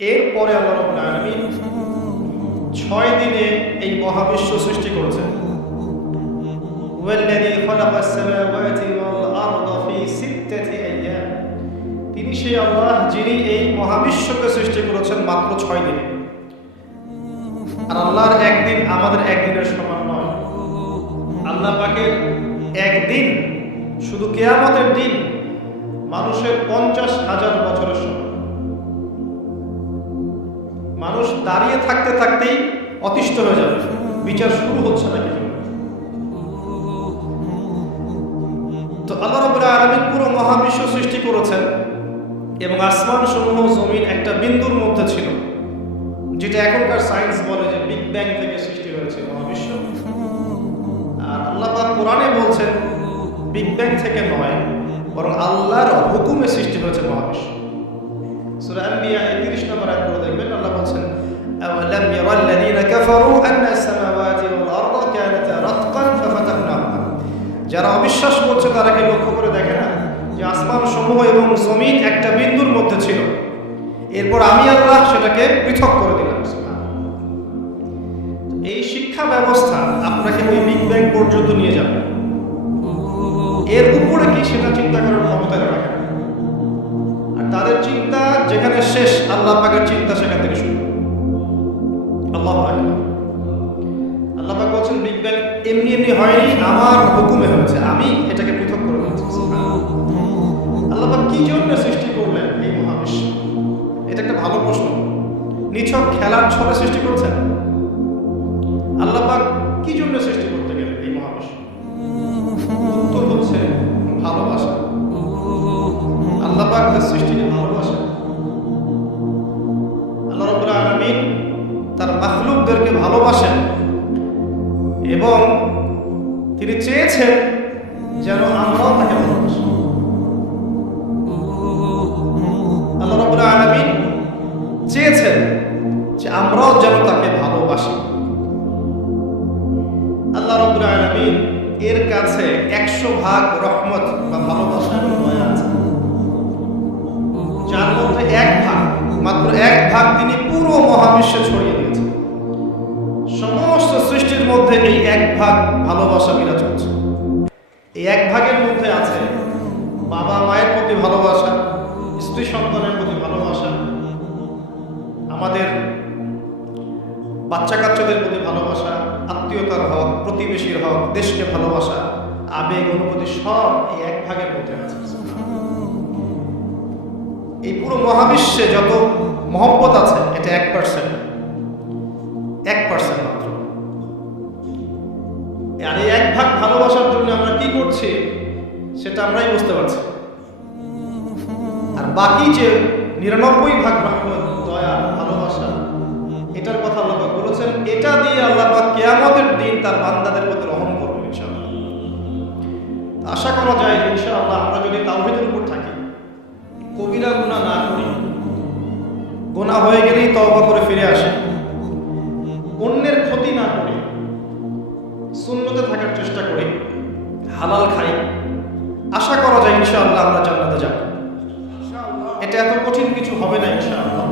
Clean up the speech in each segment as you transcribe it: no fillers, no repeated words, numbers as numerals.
এরপরে আল্লাহ রাব্বুল আলামিন 6 দিনে এই মহাবিশ্ব সৃষ্টি করেছেন। ওয়াল্লাযী খালাকাস সামাওয়াতি ওয়াল আরদা ফি সিত্তাতি আইয়াম, তিনি সেই আল্লাহ যিনি এই মহাবিশ্বকে সৃষ্টি করেছেন মাত্র 6 দিনে। আর আল্লাহর একদিন আমাদের একদিনের সমান নয়। আল্লাহ পাকের একদিন শুধু কিয়ামতের দিন মানুষের 50,000 বছরের সমান। মানুষ দাঁড়িয়ে থাকতে থাকতেই অতিষ্ঠ হয়ে যাবে, বিচার শুরু হচ্ছে না কিছু। তো আল্লাহ রাব্বুল আলামিন পুরো মহাবিশ্ব সৃষ্টি করেছেন এবং আসমান সমূহ জমিন একটা বিন্দুর মধ্যে ছিল, যেটা এখনকার সায়েন্স বলে যে বিগ ব্যাং থেকে সৃষ্টি হয়েছে মহাবিশ্ব। আর আল্লাহ পাক কোরআনে বলছেন বিগ ব্যাং থেকে নয়, বরং আল্লাহর হুকুমে সৃষ্টি হয়েছে মহাবিশ্ব। সূরা আম্বিয়া ৩১ নম্বর আয়াত পড়ে দেখবেন, আল্লাহ বলছেন আওয়ালাম ইয়ারাল্লাযীনা কাফারু আন্না আস-সামাওয়াতি ওয়াল আরদা কানাতা রাতকান ফাফাতাহনাহুমা। যারা অবিশ্বাস করছে তারা কি লক্ষ্য করে দেখে না যে আসমান সমূহ এবং জমিন একটা বিন্দুর মধ্যে ছিল, এরপর আমি আল্লাহ সেটাকে পৃথক করে দিলাম। এই শিক্ষা ব্যবস্থা আপনাকে ওই বিগ ব্যাং পর্যন্ত নিয়ে যাবে। এর উপরে কি সেটা চিন্তা করার ক্ষমতা রাখে না। আর তাদের চিন্তা যেখানে শেষ, আল্লাহ পাকের চিন্তা সেখান থেকে শুরু। আল্লাহু আকবার। আল্লাহ পাক বলেন বিগ ব্যাং এমনি এমনি হয়নি, আমার হুকুমে হয়েছে, আমি এটাকে পৃথক করে দিয়েছি। আল্লাহ পাক কি জন্য সৃষ্টি করলেন এই মহাবিশ্ব? এটা একটা ভালো প্রশ্ন। নিছক খেলার ছলে সৃষ্টি করেছেন? আল্লাহ পাক কি জন্য সৃষ্টি করতে গেলেন এই মহাবিশ্ব? উত্তর হচ্ছে ভালোবাসা। আল্লাহ পাক তার সৃষ্টিকে ভালোবাসেন। আল্লাহ রাব্বুল আলামিন তার মাখলুকদেরকে ভালোবাসেন এবং তিনি চেয়েছেন যেন আমরাও তাকে ভালোবাসি। আল্লাহ রাব্বুল আলামিন চেয়েছেন যে আমরাও যেন তাকে ভালোবাসি। আল্লাহ রাব্বুল আলামিন এর কাছে 100 ভাগ রহমত বা ভালোবাসা এবং দয়া আছে, যার মধ্যে 1 ভাগ, মাত্র 1 ভাগ তিনি পুরো মহাবিশ্বে ছড়িয়ে দিয়েছেন। সমস্ত সৃষ্টির মধ্যে এই 1 ভাগ ভালোবাসা বিরাজ করছে। এই 1 ভাগের মধ্যে আছে বাবা মায়ের প্রতি ভালোবাসা, স্ত্রী সন্তানের প্রতি ভালোবাসা, আমাদের বাচ্চা কাচ্চাদের প্রতি ভালোবাসা, আত্মীয়তার হক, প্রতিবেশীর হক, দেশকে ভালোবাসা, আবেগ অনুভূতি সব এই 1 ভাগের মধ্যে আছে। এই পুরো মহাবিশ্বে যত মহব্বত আছে এটা 1%, 1% মাত্র। আর এই 1 ভাগ ভালোবাসার জন্য আমরা কি করছি সেটা আমরাই বুঝতে পারছি। আর বাকি যে 99 ভাগ রহমত, দয়া, ভালোবাসা, এটার কথা আল্লাহ পাক বলেছেন, এটা দিয়ে আল্লাহ পাক কিয়ামতের দিন তার বান্দাদের প্রতি রহম করবেন ইনশাআল্লাহ। আশা করা যায় ইনশাআল্লাহ আমরা যদি তাওহীদের উপর থাকি, কবিরা গুনাহ না করি, গুনাহ হয়ে গেলেই তওবা করে ফিরে আসি, অন্যের ক্ষতি না করি, সুন্নতে থাকার চেষ্টা করি, হালাল খাই, আশা করা যায় ইনশাআল্লাহ আমরা জান্নাতে যাব। এটা এত কঠিন কিছু হবে না ইনশাআল্লাহ।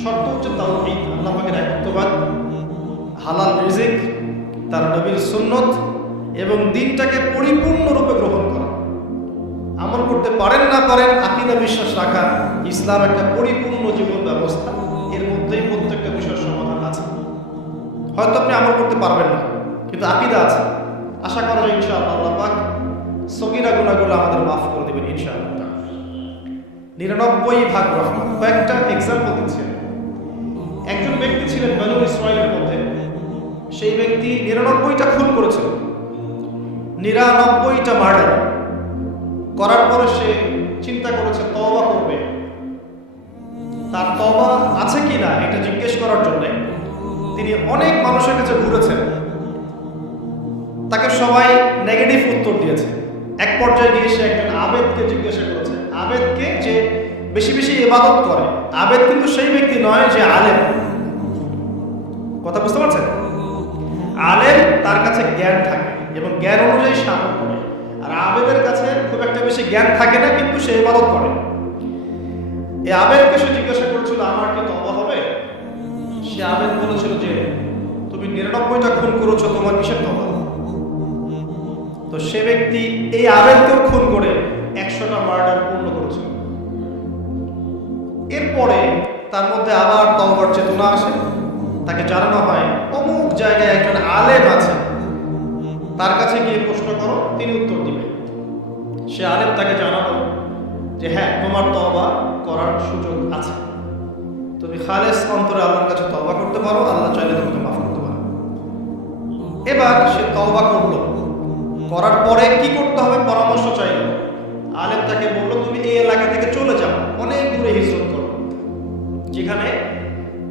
শর্ত হচ্ছে তাওহীদ, আল্লাহ পাকের একত্ববাদ, হালাল রিজিক, তার নবীর সুন্নত এবং দ্বীনটাকে পরিপূর্ণরূপে গ্রহণ করা। আমল করতে পারেন না পারেন, আকীদা বিশ্বাস রাখা। ইসলাম একটা পরিপূর্ণ জীবন ব্যবস্থা, এর মধ্যেই প্রত্যেকটা বিষয়ের সমাধান আছে। হয়তো আপনি আমল করতে পারবেন না, কিন্তু আকীদা আছে। আশা করা যায় ইনশাআল্লাহ আল্লাহ পাক সগীরা গুনাহগুলো আমাদের মাফ করে দেবেন ইনশাআল্লাহ। 99 ভাগ রহমত। কয়েকটা এক্সাম্পল দিচ্ছি। একজন ব্যক্তি ছিলেন বনু ইসরাঈলের মধ্যে, সেই ব্যক্তি 99টা খুন করেছিল, 99টা মার্ডার করার পরে সে চিন্তা করেছে তওবা করবে। তার তওবা আছে কিনা এটা জিজ্ঞেস করার জন্য তিনি অনেক মানুষের কাছে ঘুরেছেন। তাকে সবাই নেগেটিভ উত্তর দিয়েছে। এক পর্যায়ে গিয়ে সে একজন আবেদকে জিজ্ঞাসা করেছে, আবেদকে যে বেশি বেশি ইবাদত করে। আবেদ কিন্তু সেই ব্যক্তি নয় যে আলেম। কথা বুঝতে পারছেন? আলেম তার কাছে জ্ঞান থাকে এবং জ্ঞান অনুযায়ী সে আমল করে। আর আবেদের কাছে খুব একটা বেশি জ্ঞান থাকে না, কিন্তু সে ইবাদত করে। এই আবেদকে সে জিজ্ঞাসা করেছিল আমার কি তওবা হবে? সে আবেদ বলেছিল যে তুমি 99টা খুন করেছো, তোমার কিসের তওবা? তো সে ব্যক্তি এই আবেদকেও খুন করে 100টা মার্ডার পূর্ণ করেছিল। এরপরে তার মধ্যে আবার তওবার চেতনা আসে, তাকে জানানো হয় অমুক জায়গায় একজন আলেম আছে, তার কাছে গিয়ে প্রশ্ন করো, তিনি উত্তর দিবেন। সে আলেম তাকে জানালো যে হ্যাঁ, তোমার তওবা করার সুযোগ আছে, তুমি খালেস অন্তরে আল্লাহর কাছে তওবা করতে পারো, আল্লাহ চাইলে তোমাকে মাফ করতে পারো। এবার সে তওবা করলো, করার পরে কি করতে হবে পরামর্শ চাইল। আলেম তাকে বললো তুমি এই এলাকা থেকে চলে যাও, অনেক দূরে হিজরত করো, যেখানে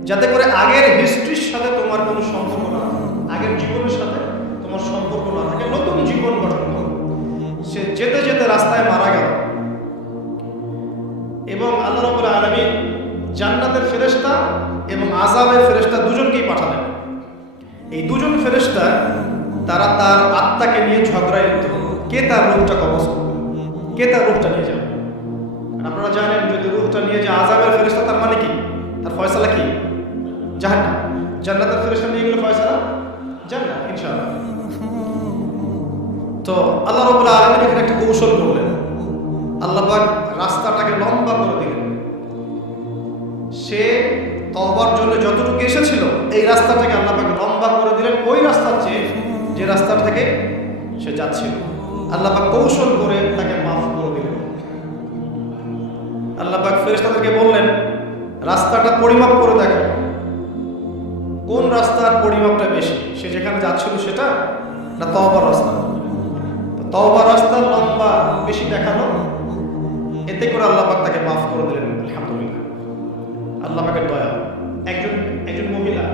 যাতে করে আগের হিস্ট্রির সাথে তোমার কোনো সম্পর্ক না থাকে, আগের জীবনের সাথে তোমার সম্পর্ক না থাকে, নতুন জীবন গঠন করো। সে যেতে যেতে রাস্তায় মারা গেল এবং আল্লাহ রাব্বুল আলামিন জান্নাতের ফেরেশতা এবং আযাবের ফেরেশতা দুজনকেই পাঠালেন। এই দুজন ফেরেশতা তারা তার আত্মাকে নিয়ে ঝগড়ায় লিপ্ত হল, কে তার রূহটা কবজ করবে, কে তার রূহটা নিয়ে যাবে। আপনারা জানেন যদি রূহটা নিয়ে যায় আযাবের ফেরেশতা, তার মানে কি, তার ফয়সালা কি? জাহান্নাম। জান্নাতের ফেরেশতা নিয়ে গেলে ফয়সালা জান্নাত ইনশাআল্লাহ। তো আল্লাহ রাব্বুল আলামিন এখানে একটা কৌশল করলেন, আল্লাহ পাক রাস্তাটাকে লম্বা করে দিলেন। সে তওবার জন্য যতটুকু এসেছিল এই রাস্তাটাকে আল্লাহ পাক লম্বা করে দিলেন, ওই রাস্তার চেয়ে যে রাস্তা থেকে সে যাচ্ছিল আল্লাহ পাক কৌশল করে তাকে মাফ করে দিলেন। আল্লাহ পাক ফেরেশতাদেরকে বললেন রাস্তাটা পরিমাপ করে দেখো, কোন রাস্তার পরিমাপটা বেশি, সে যেখানে যাচ্ছিল সেটা না তওবার রাস্তা? তওবার রাস্তা লম্বা বেশি দেখানো, এতে করে আল্লাহ পাক তাকে মাফ করে দিলেন। আলহামদুলিল্লাহ, আল্লাহ পাকের দয়া। একজন মহিলা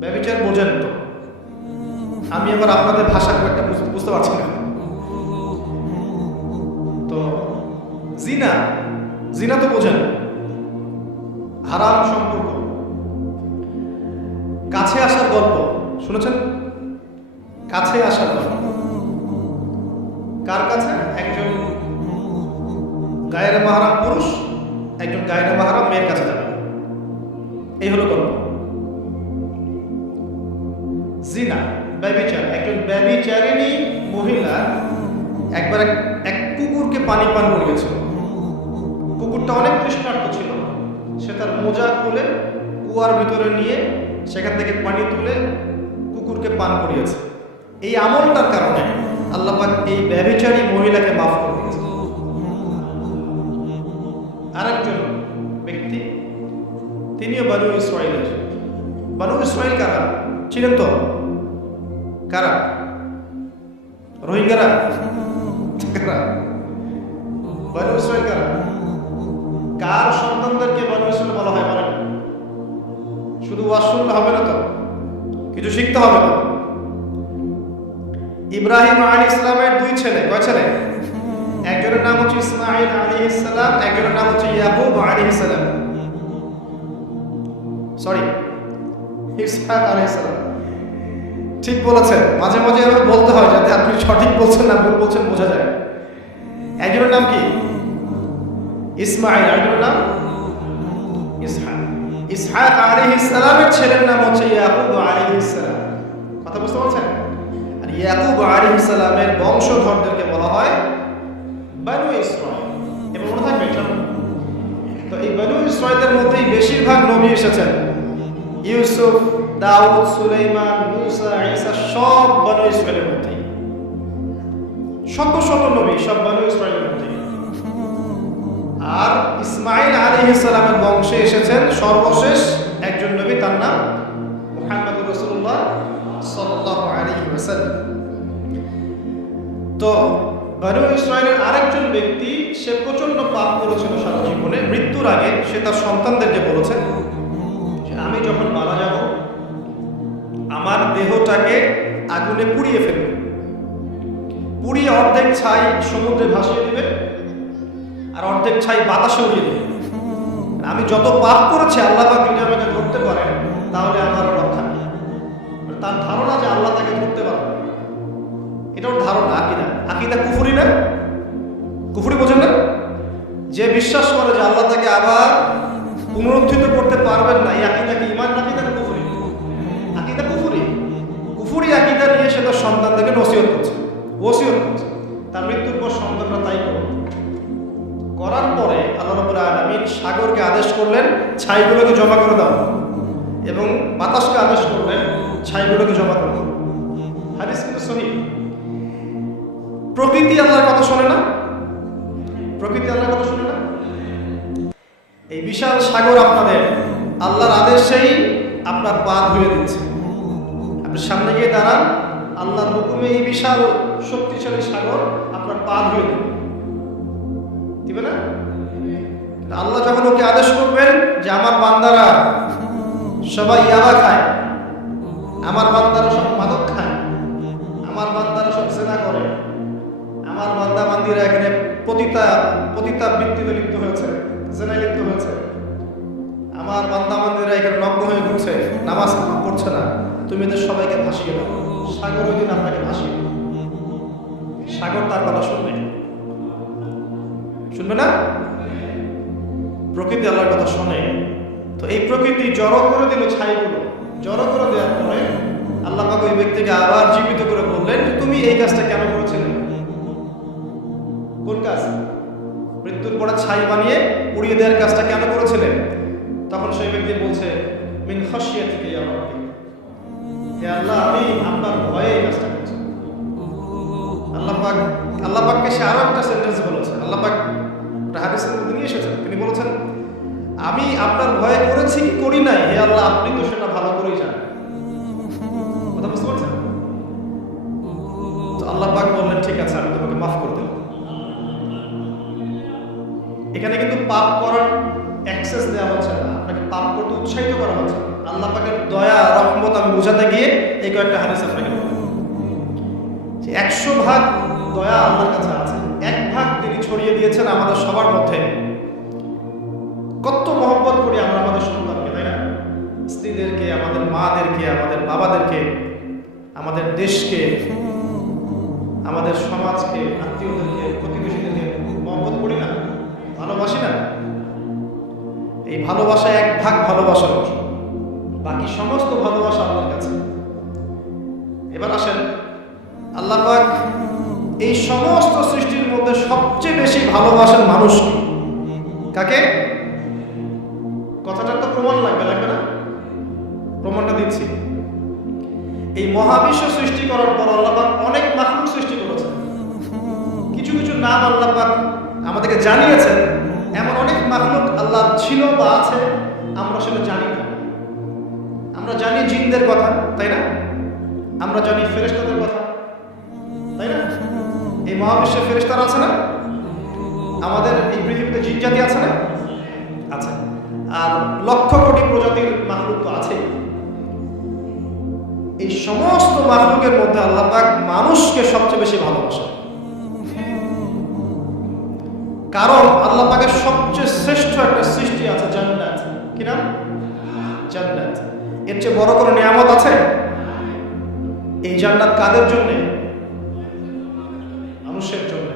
ব্যভিচার বোঝেন তো, আমি আবার আপনাদের ভাষা খুব একটা বুঝতে পারছি না। তো জিনা তো বোঝেন, হারাম সম্পর্ক, কাছে আসার গল্প শুনেছেন? কাছে আসার গল্প কার কাছে? একজন গায়ের মাহরাম পুরুষ একজন গায়ের মাহরাম মেয়ের কাছে যাবে, এই হলো গল্প। জিনা, ব্যভিচার। একজন ব্যভিচারিণী মহিলা একবার এক কুকুরকে পানি পান করিয়েছিল। কুকুরটা অনেক তৃষ্ণার্ত ছিল, সে তার মোজা খুলে কুয়ার ভিতরে নিয়ে সেখান থেকে পানি তুলে কুকুরকে পান করিয়েছে। এই আমলটার কারণে আল্লাহ পাক এই ব্যভিচারী মহিলাকে মাফ করে দিয়েছে। আরেকজন ব্যক্তি, তিনিও বানু ইসরাইলের। বানু ইসরাইল কারা ছিলেন তো? কারা? রোহিঙ্গারা? কারা? বানু ইসরাইল কারা? কার সন্তানদেরকে বানু ইসরাইল বলা হয় বলেন? শুধু ওয়াজ শুনলে হবে না তো, কিছু শিখতে হবে তো। ইব্রাহিম আলাইহিস সালামের দুই ছেলে, কয় ছেলে? একজনের নাম হচ্ছে ইসমাঈল আলাইহিস সালাম, একজনের নাম হচ্ছে ইয়াকুব আলাইহিস সালাম। সরি, ইসহাক আলাইহিস সালাম। ঠিক বলেছেন, মাঝে মাঝে এভাবে বলতে হয় যাতে আপনি সঠিক বলছেন না ভুল বলছেন বোঝা যায়। একজনের নাম কি? ইসমাঈল, আরেকজনের নাম ইসহাক। ইসহাক আলাইহিস সালামের ছেলের নাম হচ্ছে ইয়াকুব আলাইহিস সালাম। কথা বুঝতে পারছেন? আর ইয়াকুব আলাইহিস সালামের বংশধরদেরকে বলা হয় বানু ইসরাইল। এবং মনে থাকবে তো এই বানু ইসরাইলের মধ্যেই বেশিরভাগ নবী এসেছেন। ইউসুফ, দাউদ, সুলাইমান, মুসা, ঈসা সব বানু ইসরাইলের মধ্যেই। শত শত নবী সব বানু ইসরাইলের মধ্যেই। আর ইসমাঈল আলাইহিস সালামের বংশে এসেছেন সর্বশেষ একজন নবী, তার নাম মুহাম্মদুর রাসূলুল্লাহ সাল্লাল্লাহু আলাইহি ওয়াসাল্লাম। তো বানু ইসরাইলের আরেকজন ব্যক্তি, সে প্রচন্ড পাপ করেছিল সারা জীবনে। মৃত্যুর আগে সে তার সন্তানদেরকে বলেছে যে আমি যখন মারা যাব আমার দেহটাকে আগুনে পুড়িয়ে ফেলবে, পুড়িয়ে অর্ধেক ছাই সমুদ্রে ভাসিয়ে দিবে আর অর্ধেক ছাই বাতাসে উড়িয়ে দেবে। আমি যত পাপ করেছি আল্লাহ পাক যদি আমাকে ধরতে পারেন তাহলে আমার রক্ষা নেই। তার ধারণা যে আল্লাহ তাকে ধরতে পারবে, এটা ওর ধারণা। আকিদা কুফরি না? কুফরি বোঝেন না? যে বিশ্বাস করে যে আল্লাহ তাকে আবার পুনরুত্থিত করতে পারবেন না, এই আকীদা কি ঈমান আকীদা না কুফরি? আকীদা কুফরি। কুফরি আকীদা নিয়ে সে তার সন্তানদেরকে ওসিয়ত করছে। তার মৃত্যুর পর সন্তানরা তাই করবে। করার পরে আল্লাহ রাব্বুল আলামিন সাগরকে আদেশ করলেন ছাইগুলোকে জমা করে দাও, এবং বাতাসকে আদেশ করলেন ছাইগুলোকে জমা করে দাও। হাদিস কিন্তু সহিহ। প্রকৃতি আল্লাহর কথা শোনে না? প্রকৃতি আল্লাহর কথা শোনে না? এই বিশাল সাগর আপনাদের আল্লাহর আদেশেই আপনার পা ধুয়ে দিচ্ছে। আপনি সামনে গিয়ে দাঁড়ান, আল্লাহর হুকুমে এই বিশাল শক্তিশালী সাগর আপনার পা ধুয়ে দিবে না? আল্লাহ যখন ওকে আদেশ করবেন যে আমার বান্দারা সবাই ইয়াবা খায়, আমার বান্দারা সব মাদক খায়, আমার বান্দারা সব জেনা করে, আমার বান্দা বান্দিরা এখানে পতিতা বৃত্তিতে লিপ্ত হয়েছে, জেনায় লিপ্ত হয়েছে, আমার বান্দা বান্দিরা এখানে নগ্ন হয়ে ঘুরছে, নামাজ পড়ছে না, তুমি এদের সবাইকে ভাসিয়ে দাও। সাগর ওই দিন আপনাকে ভাসিয়ে দাও। সাগর তার কথা শুনবে না? প্রকৃতি আল্লাহর কথা শোনে। তো এই প্রকৃতি জড়ো করে দিল ছাইগুলো, জড়ো করে দেওয়ার পরে আল্লাহ পাক ওই ব্যক্তিকে আবার জীবিত করে বললেন যে তুমি এই কাজটা কেন করেছিলে? কোন কাজ? মৃত্যুর পরে ছাই বানিয়ে উড়িয়ে দেওয়ার কাজটা কেন করেছিলেন? তখন সেই ব্যক্তি বলছে মিন খাশিয়াতিকা ইয়া রাব্বি, হে আল্লাহ আমি আপনার ভয়ে এই কাজটা করেছি। আল্লাহ পাককে সে আরো একটা সেন্টেন্স বলেছে। আল্লাহ পাক হাদিসের মধ্যে নিয়ে এসেছেন, তিনি বলেছেন আমি আপনার ভয়ে করেছি কি করি নাই, হে আল্লাহ আপনি তো সেটা ভালো করেই জানেন। কথা বুঝতে পারছেন? তো আল্লাহ পাক বললেন ঠিক আছে আমি তোমাকে মাফ করে দিলাম। এখানে কিন্তু পাপ করার অ্যাক্সেস দেওয়া হচ্ছে না, আপনাকে পাপ করতে উৎসাহিত করা হচ্ছে। আল্লাহ পাকের দয়া রহমত আমি বোঝাতে গিয়ে এই কয়েকটা হাদিস আপনাকে বলবো যে 100% দয়া আল্লাহর কাছে আছে, 1% তিনি ছড়িয়ে দিয়েছেন আমাদের সবার মধ্যে। কত মহব্বত করি আমরা আমাদের সন্তানকে, তাই না? স্ত্রীদেরকে, আমাদের মাদেরকে, আমাদের বাবাদেরকে, আমাদের দেশকে, আমাদের সমাজকে, আত্মীয়দেরকে, প্রতিবেশীদেরকে মহব্বত করি না, ভালোবাসি না? এই ভালোবাসা 1% ভালোবাসার অংশ, বাকি সমস্ত ভালোবাসা আল্লাহর কাছে। এবার আসেন, আল্লাহ পাক এই সমস্ত সৃষ্টির মধ্যে সবচেয়ে বেশি ভালোবাসেন মানুষকে। কাকে? কথাটার তো প্রমাণ লাগবে না? প্রমাণটা দিচ্ছি। এই মহাবিশ্ব সৃষ্টি করার পর আল্লাহ পাক অনেক মাখলুক সৃষ্টি করেছেন। কিছু কিছু নাম আল্লাহ পাক আমাদেরকে জানিয়েছেন, এমন অনেক মাখলুক আল্লাহ ছিল বা আছে আমরা সেটা জানি না। আমরা জানি জিনদের কথা, তাই না? আমরা জানি ফেরেশতাদের কথা, তাই না? এই মহাবিশ্বে ফেরেশতারা আছে না? আমাদের এই পৃথিবীতে জিন জাতি আছে না? আছে। আর লক্ষ কোটি প্রজাতির মাখলুক তো আছে। এই সমস্ত মাখলুকের মধ্যে আল্লাহ পাক মানুষকে সবচেয়ে বেশি ভালোবাসেন। কারণ আল্লাহ পাকের সবচেয়ে শ্রেষ্ঠ একটা সৃষ্টি আছে, জান্নাত। কি নাম? জান্নাত। এর চেয়ে বড় কোনো নিয়ামত আছে? এই জান্নাত কাদের জন্য? মানুষের জন্য।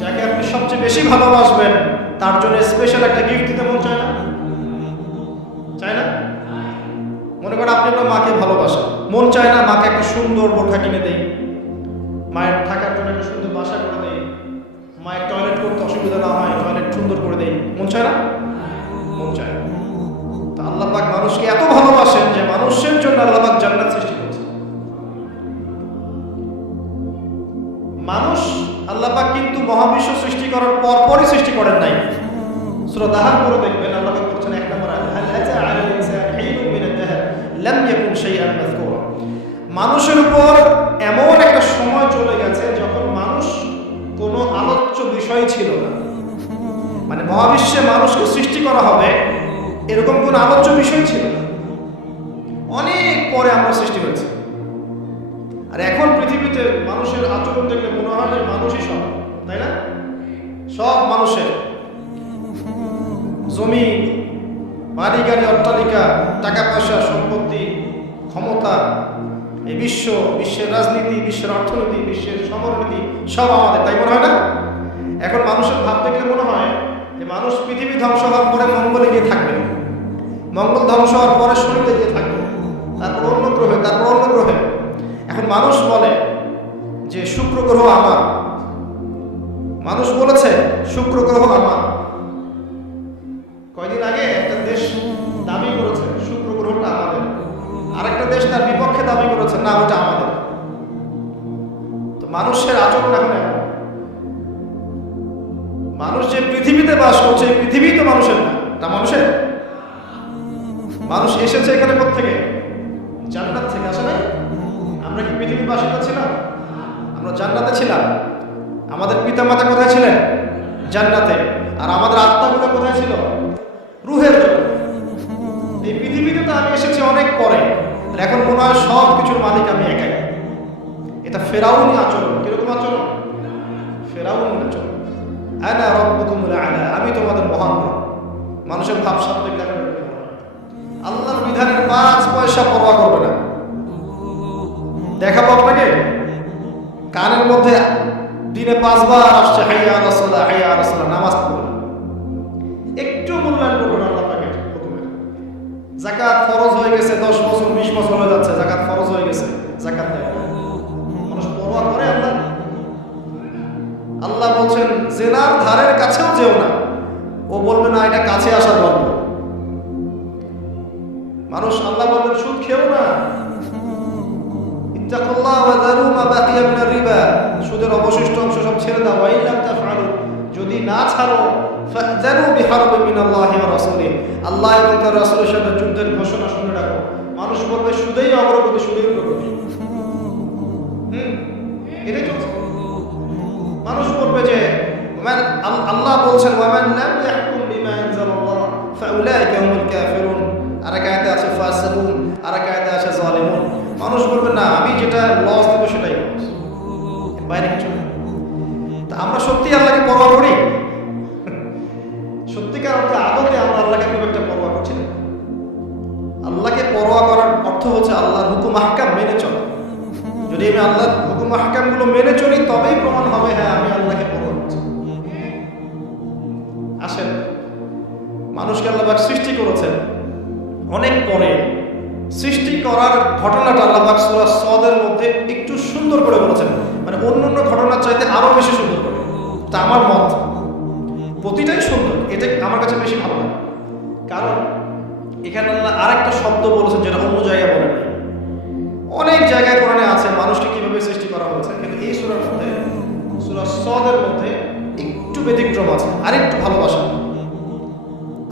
যাকে আপনি সবচেয়ে বেশি ভালোবাসবেন তার জন্য স্পেশাল একটা গিফট দিতে মন চায় না? চায় না? মনে করেন আপনি আপনার মাকে ভালোবাসেন, মন চায় না মাকে একটা সুন্দর বোরখা কিনে দেই, মায়ের থাকার জন্য একটা সুন্দর বাসা করে দেই, মায়ের টয়লেট করতে অসুবিধা না হয় টয়লেট সুন্দর করে দেই, মন চায় না? মন চায়। তা আল্লাহ পাক মানুষকে এত ভালোবাসেন যে মানুষের জন্য আল্লাহ পাক জান্নাত সৃষ্টি করেছেন। মানুষ আল্লাহ পাক কিন্তু মহাবিশ্ব সৃষ্টি করার পরপরই সৃষ্টি করেন নাই। সূরা দাহর পরে দেখবেন আল্লাহ পাক বলছেন 1 নম্বর আয়াত, হাল আতা আলাল ইনসানি হিনুন মিনাদ দাহর লাম ইয়াকুন শাইআন মাযকুরা। মানুষের উপর এমন একটা সময় চলে গেছে যখন মানুষ কোনো আলোচ্য বিষয় ছিল না। মানে মহাবিশ্বে মানুষকে সৃষ্টি করা হবে এরকম কোনো আলোচ্য বিষয় ছিল না। অনেক পরে আমরা সৃষ্টি হয়েছে। আর এখন পৃথিবীতে মানুষের আচরণ দেখলে মনে হয় যে মানুষই সব, তাই না? সব মানুষের জমি, বাড়ি গাড়ি, অট্টালিকা, টাকা পয়সা, সম্পত্তি, ক্ষমতা, এই বিশ্বের রাজনীতি, বিশ্বের অর্থনীতি, বিশ্বের সমরনীতি সব আমাদের, তাই মনে হয় না? এখন মানুষের ভাব দেখলে মনে হয় যে মানুষ পৃথিবী ধ্বংস হওয়ার পরে মঙ্গলে গিয়ে থাকবে, মঙ্গল ধ্বংস হওয়ার পরে শনিতে গিয়ে থাকবে, তারপর অন্য গ্রহে, তারপর অন্য গ্রহে। এখন মানুষ বলে যে শুক্র গ্রহ আমার, মানুষ বলেছে শুক্র গ্রহ আমার। কয়দিন আগে একটা দেশ দাবি করেছে শুক্র গ্রহটা আমাদের, আরেকটা দেশ তার বিপক্ষে দাবি করেছে না ওটা আমাদের। তো মানুষের আচরণ এখন এমন। মানুষ যে পৃথিবীতে বাস করছে, এই পৃথিবী তো মানুষের না, তা মানুষের। মানুষ এসেছে এখানে কোত্থেকে? জান্নাত থেকে, আসে নাই? আমরা কি পৃথিবীর বাসিন্দা ছিলাম? আমরা জান্নাতে ছিলাম। আমাদের পিতামাতা কোথায় ছিলেন? জান্নাতে। আর আমাদের আত্মাগুলো কোথায় ছিল? রুহের জন্য। এই পৃথিবীতে তো আমি এসেছি অনেক পরে, আর এখন মনে হয় সব কিছুর মালিক আমি একাই। এটা ফেরাউনি আচরণ। কিরকম আচরণ? ফেরাউনি আচরণ। আনা রাব্বুকুমুল আ'লা, আমি তোমাদের মহান রব। মানুষের ভাব সাত্বিক দেখা, আল্লাহর বিধানের 5 পয়সা পরোয়া করবে না। দেখাবো আপনাকে, কানের মধ্যে দিনে 5 বার আসছে হাইয়া আলাস সালাহ, হাইয়া আলাস সালাহ, নামাজ পড়বে, একটু মূল্যায়ন করবে না আল্লাহ পাকের হুকুমের। যাকাত ফরজ হয়ে গেছে, 10 বছর 20 বছর হয়ে যাচ্ছে, যাকাত ফরজ হয়ে গেছে, যাকাত দেয় না। মানুষ পরোয়া করে আল্লাহ? আল্লাহ বলছেন জেনার ধারের কাছেও যেও না। ও বলবে না এটা কাছে আসার গল্প। মানুষ আল্লাহ বলবেন সুদ খেও না, ইত্তাকুল্লাহ ওয়া যারু মা বাকিয়া মিনার রিবা, সুদের অবশিষ্ট অংশ সব ছেড়ে দাও। ওয়া ইল্লাম তাফআলু, যদি না ছাড়ো ফাযানু বিহারবিন মিনাল্লাহি ওয়া রাসূলিহি, আল্লাহ এবং তার রাসূলের সাথে যুদ্ধের ঘোষণা শুনে রাখো। মানুষ বলবে সুদেই অগ্রগতি, সুদেই প্রগতি। এটাই চলছে। মানুষ বলবে যে আল্লাহ বলছেন ওয়ামান লাম ইয়াহকুম বিমা আনজালাল্লাহ ফাউলাইকা হুমুল কাফিরুন, আর এক আয়াতে আছে ফাসিকুন, আর এক আয়াতে আছে জালিমুন। মানুষ বলবে না আমি যেটা লস দেব সেটাই লস, বাইরে কিছু না। তা আমরা সত্যি আল্লাহকে পরোয়া করি? সত্যিকার অর্থে আদতে আমরা আল্লাহকে খুব একটা পরোয়া করছি না। আল্লাহকে পরোয়া করার অর্থ হচ্ছে আল্লাহর হুকুম আহকাম মেনে চলা। যদি আমি আল্লাহর হুকুম আহকামগুলো মেনে চলি তবেই প্রমাণ হবে হ্যাঁ আমি আল্লাহকে পরোয়া করছি। আসেন, মানুষকে আল্লাহ পাক সৃষ্টি করেছেন অনেক পরে। সৃষ্টি করার ঘটনাটা আল্লাহ পাক সূরা সদের মধ্যে একটু সুন্দর করে বলেছেন, মানে অন্য ঘটনার চাইতে আরো বেশি সুন্দর করে। তা আমার মত, প্রতিটাই সুন্দর, এটা আমার কাছে বেশি ভালো লাগে। কারণ এখানে আল্লাহ আরেকটা শব্দ বলেছেন যেটা অন্য জায়গায় বলেন নাই। অনেক জায়গায় কোরআনে আছে মানুষকে কিভাবে সৃষ্টি করা হয়েছে, কিন্তু এই সূরার মধ্যে, সূরা সদের মধ্যে একটু ব্যতিক্রম আছে, আরেকটু ভালোবাসা।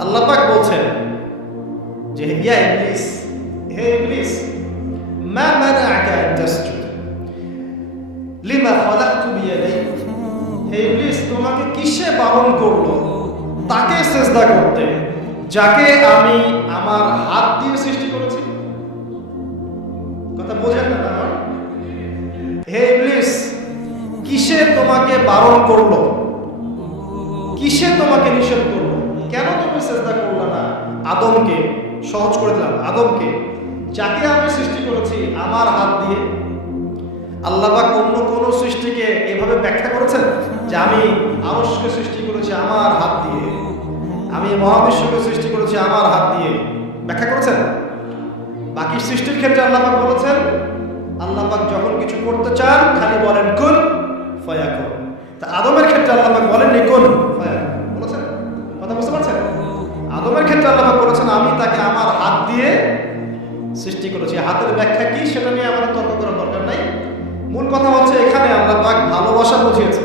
আল্লাহ পাক বলছেন যে ইয়া ইবলিস, হে ইবলিস, মা মানাআকা আন তাসজুদ লিমা খালাকতু বিয়াদাই, হে ইবলিস তোমাকে কিসে বারণ করলো তাকে সিজদা করতে যাকে আমি আমার হাত দিয়ে সৃষ্টি করেছি? কথা বোঝেন না? হে ইবলিস কিসে তোমাকে বারণ করলো, কিসে তোমাকে নিষেধ করলো? কেন তুমি সিজদা করলে না আদমকে? সহজ করে দিলাম, আদমকে যাকে আমি সৃষ্টি করেছি আমার হাত দিয়ে। আল্লাহ পাক অন্য কোন সৃষ্টিকে এভাবে ব্যাখ্যা করেছেন যে আমি আরশকে সৃষ্টি করেছি আমার হাত দিয়ে, আমি মহাবিশ্বকে সৃষ্টি করেছি আমার হাত দিয়ে? ব্যাখ্যা করেছেন? বাকি সৃষ্টির ক্ষেত্রে আল্লাহ পাক বলেছেন, আল্লাহ পাক যখন কিছু করতে চান খালি বলেন কুন ফায়াকুন। তা আদমের ক্ষেত্রে আল্লাহ পাক বলেননি কুন ফায়াকুন, বলেছেন? কথা বুঝতে পারছেন? আদমের ক্ষেত্রে আল্লাহ পাক বলেছেন আমি তাকে আমার হাত দিয়ে সৃষ্টি করেছি। হাতের ব্যাখ্যা কি সেটা নিয়ে আমাদের তর্ক করার দরকার নাই। মূল কথা হচ্ছে এখানে আল্লাহ পাক ভালোবাসা বুঝিয়েছে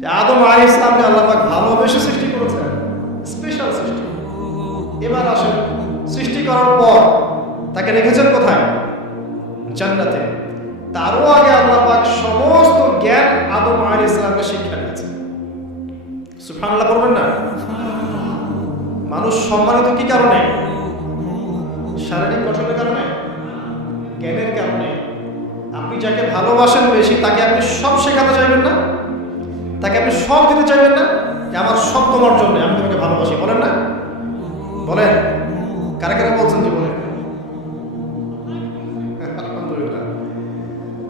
যে আদম আলাইহিস সালামকে আল্লাহ পাক ভালোবেসে সৃষ্টি করেছেন, স্পেশাল সৃষ্টি। এবার আসেন, সৃষ্টি করার পর তাকে রেখেছেন কোথায়? জান্নাতে। তারও আগে আল্লাহ পাক সমস্ত জ্ঞান আদম আলাইহিস সালামকে শিক্ষা দিয়েছেন। সুবহানাল্লাহ বলবেন না? মানুষ সম্মানিত কি কারণে? শারীরিক গঠনের কারণে, জ্ঞানের কারণে। আপনি যাকে ভালোবাসেন বেশি তাকে আপনি সব শেখাতে চাইবেন না, তাকে আপনি সব দিতে চাইবেন না যে আমার সব তোমার জন্য, আমি তোমাকে ভালোবাসি, বলেন না? বলেন, কারা কারা বলছেন জীবনে? আলহামদুলিল্লাহ,